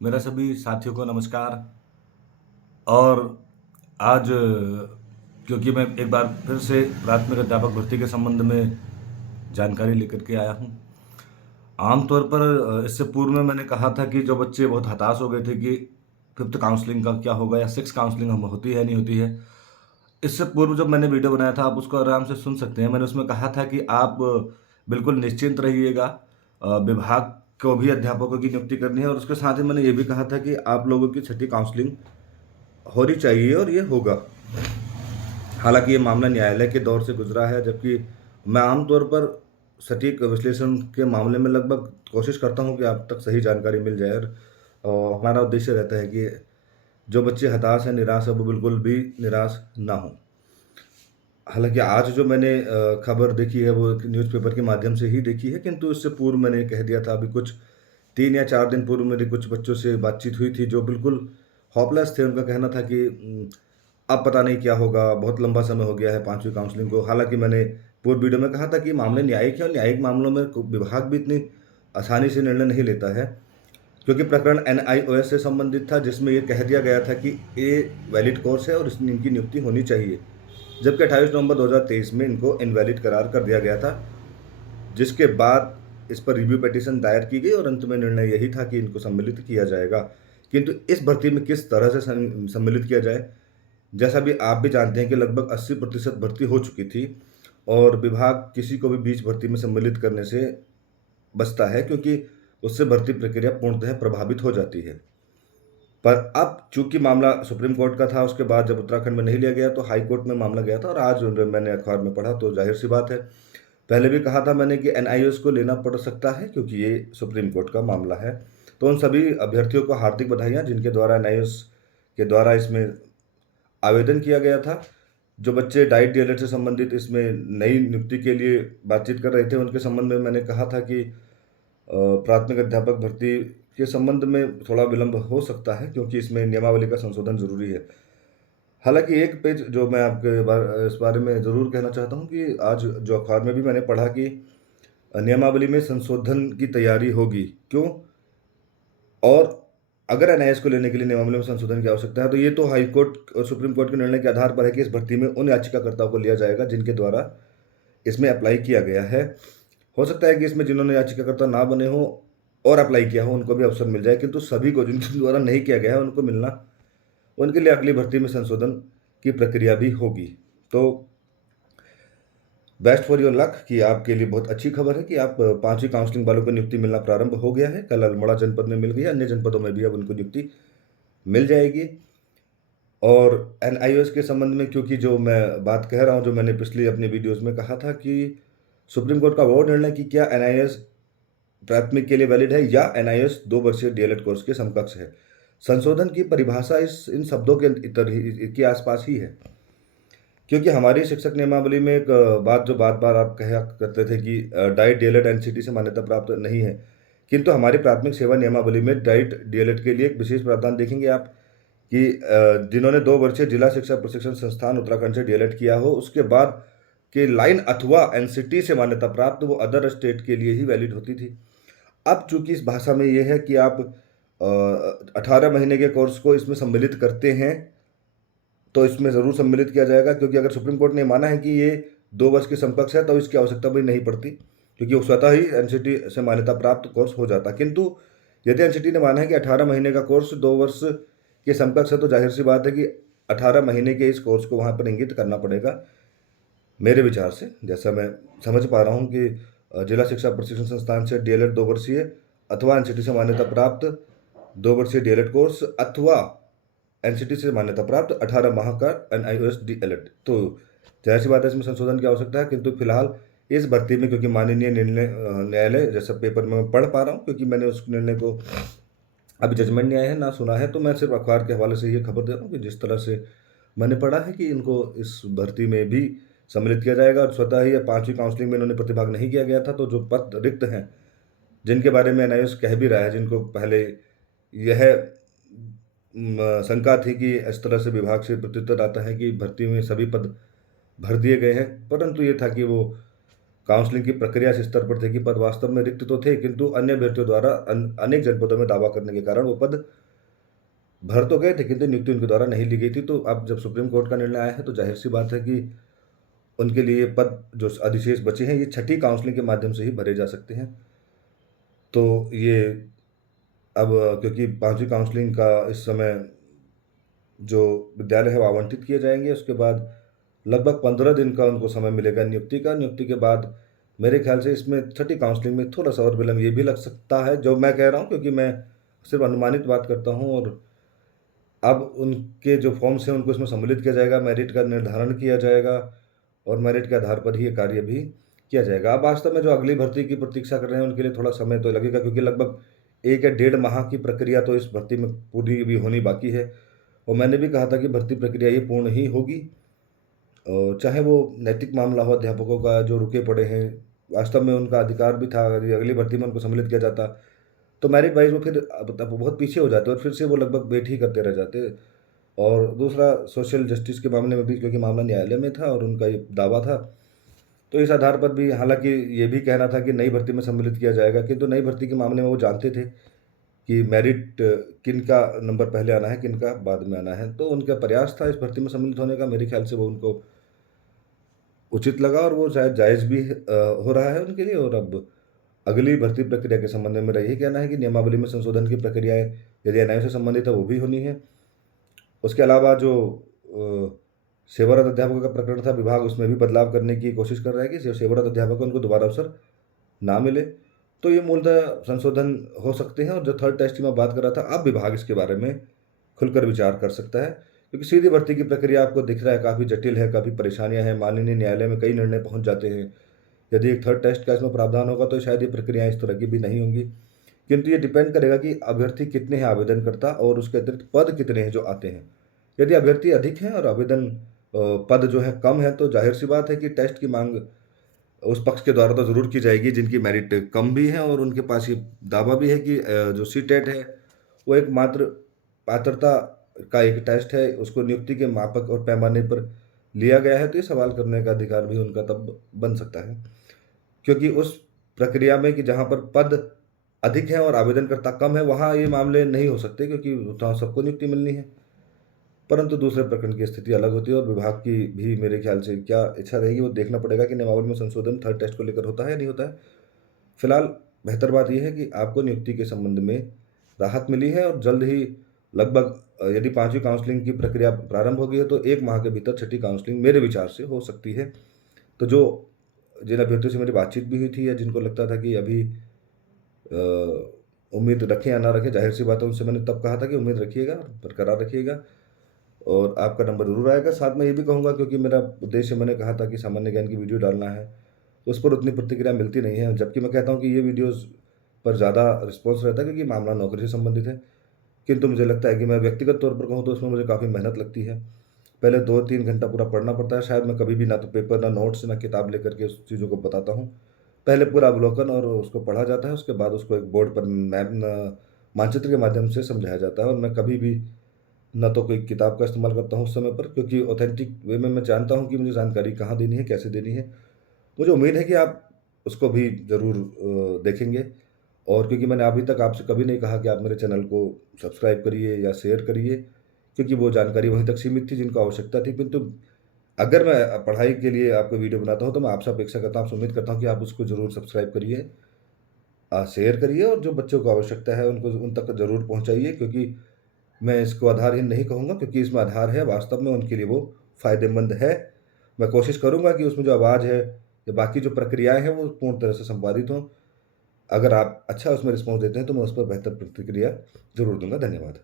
मेरा सभी साथियों को नमस्कार। और आज क्योंकि मैं एक बार फिर से प्राथमिक अध्यापक भर्ती के संबंध में जानकारी लेकर के आया हूँ। आमतौर पर इससे पूर्व में मैंने कहा था कि जो बच्चे बहुत हताश हो गए थे कि फिफ्थ काउंसलिंग का क्या होगा या सिक्स काउंसलिंग हम होती है नहीं होती है। इससे पूर्व जब मैंने वीडियो बनाया था, आप उसको आराम से सुन सकते हैं। मैंने उसमें कहा था कि आप बिल्कुल निश्चिंत रहिएगा। विभाग को भी अध्यापकों की नियुक्ति करनी है और उसके साथ ही मैंने ये भी कहा था कि आप लोगों की छठी काउंसलिंग होनी चाहिए और ये होगा। हालांकि ये मामला न्यायालय के दौर से गुजरा है, जबकि मैं आमतौर पर सटीक विश्लेषण के मामले में लगभग कोशिश करता हूँ कि आप तक सही जानकारी मिल जाए। और हमारा उद्देश्य रहता है कि जो बच्चे हताश हैं, निराश हैं, वो बिल्कुल भी निराश ना हों। हालांकि आज जो मैंने खबर देखी है वो एक न्यूज़पेपर के माध्यम से ही देखी है, किंतु इससे पूर्व मैंने कह दिया था। अभी कुछ 3 या 4 दिन पूर्व मेरी कुछ बच्चों से बातचीत हुई थी जो बिल्कुल होपलेस थे। उनका कहना था कि अब पता नहीं क्या होगा, बहुत लंबा समय हो गया है 5वीं काउंसलिंग को। हालांकि मैंने पूर्व वीडियो में कहा था कि मामले न्यायिक है और न्यायिक मामलों में विभाग भी इतनी आसानी से निर्णय नहीं लेता है, क्योंकि प्रकरण एनआईओएस से संबंधित था, जिसमें ये कह दिया गया था कि ये वैलिड कोर्स है और इसमें इनकी नियुक्ति होनी चाहिए। जबकि 28 नवंबर 2023 में इनको इनवैलिड करार कर दिया गया था, जिसके बाद इस पर रिव्यू पिटीशन दायर की गई और अंत में निर्णय यही था कि इनको सम्मिलित किया जाएगा। किंतु इस भर्ती में किस तरह से सम्मिलित किया जाए, जैसा भी आप भी जानते हैं कि लगभग 80% भर्ती हो चुकी थी और विभाग किसी को भी बीच भर्ती में सम्मिलित करने से बचता है, क्योंकि उससे भर्ती प्रक्रिया पूर्णतः प्रभावित हो जाती है। पर अब चूंकि मामला सुप्रीम कोर्ट का था, उसके बाद जब उत्तराखंड में नहीं लिया गया तो हाई कोर्ट में मामला गया था और आज मैंने अखबार में पढ़ा तो जाहिर सी बात है। पहले भी कहा था मैंने कि एनआईओएस को लेना पड़ सकता है, क्योंकि ये सुप्रीम कोर्ट का मामला है। तो उन सभी अभ्यर्थियों को हार्दिक बधाइयाँ जिनके द्वारा एनआईओएस के द्वारा इसमें आवेदन किया गया था। जो बच्चे डाइट डीएलएड से संबंधित इसमें नई नियुक्ति के लिए बातचीत कर रहे थे, उनके संबंध में मैंने कहा था कि प्राथमिक अध्यापक भर्ती के संबंध में थोड़ा विलंब हो सकता है, क्योंकि इसमें नियमावली का संशोधन ज़रूरी है। हालांकि एक पेज जो मैं इस बारे में ज़रूर कहना चाहता हूँ कि आज जो अखबार में भी मैंने पढ़ा कि नियमावली में संशोधन की तैयारी होगी। क्यों? और अगर एनआईएस को लेने के लिए नियमावली में संशोधन की आवश्यकता है, तो ये तो हाई कोर्ट और सुप्रीम कोर्ट के निर्णय के आधार पर है कि इस भर्ती में उन याचिकाकर्ताओं को लिया जाएगा जिनके द्वारा इसमें अप्लाई किया गया है। हो सकता है कि इसमें जिन्होंने याचिकाकर्ता ना बने हो और अप्लाई किया हो उनको भी अवसर मिल जाए, किंतु सभी को जिनके द्वारा नहीं किया गया है उनको मिलना, उनके लिए अगली भर्ती में संशोधन की प्रक्रिया भी होगी। तो बेस्ट फॉर योर लक कि आपके लिए बहुत अच्छी खबर है कि आप 5वीं काउंसलिंग वालों को नियुक्ति मिलना प्रारंभ हो गया है। कल अल्मोड़ा जनपद में मिल गई, अन्य जनपदों में भी अब उनको नियुक्ति मिल जाएगी। और एनआईओएस के संबंध में क्योंकि जो मैं बात कह रहा हूँ, जो मैंने पिछली अपनी वीडियोस में कहा था कि सुप्रीम कोर्ट का वो निर्णय कि क्या एनआईओएस प्राथमिक के लिए वैलिड है या एनआईओएस 2 वर्षीय डीएलएड कोर्स के समकक्ष है। संशोधन की परिभाषा इन शब्दों के इतर ही के आसपास ही है, क्योंकि हमारी शिक्षक नियमावली में एक बात जो बार बार आप कहा करते थे कि डाइट डीएलएड एनसीटी से मान्यता प्राप्त नहीं है, किंतु हमारी प्राथमिक सेवा नियमावली में डाइट डीएलएड के लिए एक विशेष प्रावधान देखेंगे आप कि जिन्होंने 2 वर्षीय जिला शिक्षा प्रशिक्षण संस्थान उत्तराखंड से डीएलएड किया हो, उसके बाद के लाइन अथवा एनसीटी से मान्यता प्राप्त, वो अदर स्टेट के लिए ही वैलिड होती थी। अब चूंकि इस भाषा में ये है कि आप 18 महीने के कोर्स को इसमें सम्मिलित करते हैं, तो इसमें ज़रूर सम्मिलित किया जाएगा, क्योंकि अगर सुप्रीम कोर्ट ने माना है कि ये 2 वर्ष की समकक्ष है तो इसकी आवश्यकता भी नहीं पड़ती, क्योंकि वो स्वतः ही एनसीटी से मान्यता प्राप्त कोर्स हो जाता। किंतु यदि एनसीटी ने माना है कि 18 महीने का कोर्स 2 वर्ष के समकक्ष है, तो जाहिर सी बात है कि 18 महीने के इस कोर्स को वहाँ पर इंगित करना पड़ेगा। मेरे विचार से, जैसा मैं समझ पा रहा हूँ कि जिला शिक्षा प्रशिक्षण संस्थान से डीएलएड 2 वर्षीय अथवा एनसीटी से मान्यता प्राप्त 2 वर्षीय डीएलएड कोर्स अथवा एनसीटी से मान्यता प्राप्त 18 माह का एनआईओएस डीएलएड, तो जाहिर सी बात है इसमें संशोधन की आवश्यकता है। किंतु फिलहाल इस भर्ती में, क्योंकि माननीय न्यायालय, जैसा पेपर में मैं पढ़ पा रहा हूँ, क्योंकि मैंने उस निर्णय को अभी जजमेंट नहीं आया है ना सुना है, तो मैं सिर्फ अखबार के हवाले से ये खबर दे रहा हूँ कि जिस तरह से मैंने पढ़ा है कि इनको इस भर्ती में भी सम्मिलित किया जाएगा। और स्वतः ही 5वीं काउंसलिंग में इन्होंने प्रतिभाग नहीं किया गया था, तो जो पद रिक्त हैं, जिनके बारे में एनआईओएस कह भी रहा है, जिनको पहले यह शंका थी कि इस तरह से विभाग से प्रत्युत्तर आता है कि भर्ती में सभी पद भर दिए गए हैं, परंतु ये था कि वो काउंसलिंग की प्रक्रिया इस स्तर पर थी कि पद वास्तव में रिक्त तो थे, किंतु अन्य अभ्यर्थियों द्वारा अनेक जनपदों में दावा करने के कारण वो पद भर तो गए थे, किंतु नियुक्ति उनके द्वारा नहीं ली गई थी। तो अब जब सुप्रीम कोर्ट का निर्णय आया है, तो ज़ाहिर-सी बात है कि उनके लिए पद जो अधिशेष बचे हैं, ये छठी काउंसलिंग के माध्यम से ही भरे जा सकते हैं। तो ये अब क्योंकि 5वीं काउंसलिंग का इस समय जो विद्यालय है वो आवंटित किए जाएँगे, उसके बाद लगभग 15 दिन का उनको समय मिलेगा नियुक्ति का। नियुक्ति के बाद मेरे ख़्याल से इसमें छठी काउंसलिंग में थोड़ा-सा और विलंब ये भी लग सकता है, जो मैं कह रहा हूँ, क्योंकि मैं सिर्फ़ अनुमानित बात करता हूँ। और अब उनके जो फ़ॉर्म्स हैं उनको इसमें सम्मिलित किया जाएगा, मेरिट का निर्धारण किया जाएगा और मेरिट के आधार पर ही ये कार्य भी किया जाएगा। अब वास्तव में जो अगली भर्ती की प्रतीक्षा कर रहे हैं उनके लिए थोड़ा समय तो लगेगा, क्योंकि लगभग 1 या डेढ़ माह की प्रक्रिया तो इस भर्ती में पूरी भी होनी बाकी है। और मैंने भी कहा था कि भर्ती प्रक्रिया ये पूर्ण ही होगी। चाहे वो नैतिक मामला हो अध्यापकों का जो रुके पड़े हैं, वास्तव में उनका अधिकार भी था, अगर अगली भर्ती में उनको सम्मिलित किया जाता, तो मेरिट वाइज़ वो फिर अब बहुत पीछे हो जाते और फिर से वो लगभग वेट ही करते रह जाते। और दूसरा सोशल जस्टिस के मामले में भी, क्योंकि मामला न्यायालय में था और उनका ये दावा था, तो इस आधार पर भी हालाँकि ये भी कहना था कि नई भर्ती में सम्मिलित किया जाएगा, किंतु नई भर्ती के मामले में वो जानते थे कि मेरिट किनका नंबर पहले आना है, किनका बाद में आना है। तो उनका प्रयास था इस भर्ती में सम्मिलित होने का, मेरे ख़्याल से वो उनको उचित लगा और वो शायद जायज़ भी हो रहा है उनके लिए। और अब अगली भर्ती प्रक्रिया के संबंध में मेरा यही कहना है कि नियमावली में संशोधन की प्रक्रियाएँ यदि एनआईओ से संबंधित है वो भी होनी है। उसके अलावा जो सेवारत अध्यापकों का प्रकरण था, विभाग उसमें भी बदलाव करने की कोशिश कर रहा है कि सेवारत अध्यापकों को उनको दोबारा अवसर ना मिले। तो ये मूलतः संशोधन हो सकते हैं। और जो थर्ड टेस्ट की मैं बात कर रहा था, अब विभाग इसके बारे में खुलकर विचार कर सकता है, क्योंकि सीधी भर्ती की प्रक्रिया आपको दिख रहा है काफ़ी जटिल है, काफ़ी परेशानियाँ हैं, माननीय न्यायालय में कई निर्णय पहुँच जाते हैं। यदि एक थर्ड टेस्ट का इसमें प्रावधान होगा तो शायद ये प्रक्रियाएँ इस तरह की भी नहीं होंगी। किंतु ये डिपेंड करेगा कि अभ्यर्थी कितने हैं आवेदनकर्ता और उसके अतिरिक्त पद कितने हैं जो आते हैं। यदि अभ्यर्थी अधिक हैं और आवेदन पद जो है कम है, तो ज़ाहिर-सी बात है कि टेस्ट की माँग उस पक्ष के द्वारा तो ज़रूर की जाएगी जिनकी मेरिट कम भी है और उनके पास ये दावा भी है कि जो सीटेट है वो एकमात्र पात्रता का एक टेस्ट है, उसको नियुक्ति के मापक और पैमाने पर लिया गया है, तो ये सवाल करने का अधिकार भी उनका तब बन सकता है। क्योंकि उस प्रक्रिया में कि जहाँ पर पद अधिक हैं और आवेदनकर्ता कम है, वहाँ ये मामले नहीं हो सकते, क्योंकि वहाँ सबको नियुक्ति मिलनी है। परंतु दूसरे प्रकरण की स्थिति अलग होती है और विभाग की भी मेरे ख्याल से क्या इच्छा रहेगी वो देखना पड़ेगा कि नियमावली में संशोधन थर्ड टेस्ट को लेकर होता है या नहीं होता है। फिलहाल बेहतर बात यह है कि आपको नियुक्ति के संबंध में राहत मिली है और जल्द ही लगभग यदि 5वीं काउंसलिंग की प्रक्रिया प्रारंभ हो गई है तो 1 माह के भीतर छठी काउंसलिंग मेरे विचार से हो सकती है। तो जो जिन अभ्यर्थियों से मेरी बातचीत भी हुई थी या जिनको लगता था कि अभी उम्मीद रखें या ना रखें, ज़ाहिर-सी बात है उनसे मैंने तब कहा था कि उम्मीद रखिएगा, बरकरार रखिएगा और आपका नंबर ज़रूर आएगा। साथ में ये भी कहूँगा, क्योंकि मेरा उद्देश्य मैंने कहा था कि सामान्य ज्ञान की वीडियो डालना है, तो उस पर उतनी प्रतिक्रिया मिलती नहीं है। जबकि मैं कहता हूँ कि ये वीडियोज़ पर ज़्यादा रिस्पॉन्स रहता है, क्योंकि मामला नौकरी से संबंधित है। किंतु मुझे लगता है कि मैं व्यक्तिगत तौर पर कहूँ तो उसमें मुझे काफ़ी मेहनत लगती है। पहले 2-3 घंटा पूरा पढ़ना पड़ता है। शायद मैं कभी भी ना तो पेपर, ना नोट्स, ना किताब लेकर के उस चीज़ों को बताता हूँ। पहले पूरा अवलोकन और उसको पढ़ा जाता है, उसके बाद उसको एक बोर्ड पर मैप मानचित्र के माध्यम से समझाया जाता है। और मैं कभी भी ना तो कोई किताब का इस्तेमाल करता हूँ उस समय पर, क्योंकि ऑथेंटिक वे में मैं जानता हूँ कि मुझे जानकारी कहाँ देनी है, कैसे देनी है। मुझे उम्मीद है कि आप उसको भी ज़रूर देखेंगे। और क्योंकि मैंने अभी तक आपसे कभी नहीं कहा कि आप मेरे चैनल को सब्सक्राइब करिए या शेयर करिए, क्योंकि वो जानकारी वहीं तक सीमित थी जिनको आवश्यकता थी। किंतु अगर मैं पढ़ाई के लिए आपको वीडियो बनाता हूँ तो मैं आपसे अपेक्षा करता हूँ, आपसे उम्मीद करता हूँ कि आप उसको ज़रूर सब्सक्राइब करिए, शेयर करिए और जो बच्चों को आवश्यकता है उनको उन तक ज़रूर पहुँचाइए। क्योंकि मैं इसको आधारहीन नहीं कहूँगा, क्योंकि इसमें आधार है, वास्तव में उनके लिए वो फ़ायदेमंद है। मैं कोशिश करूँगा कि उसमें जो आवाज़ है या बाकी जो प्रक्रियाएँ हैं वो पूर्ण तरह से संपादित हों। अगर आप अच्छा उसमें रिस्पॉन्स देते हैं तो मैं उस पर बेहतर प्रतिक्रिया ज़रूर दूँगा। धन्यवाद।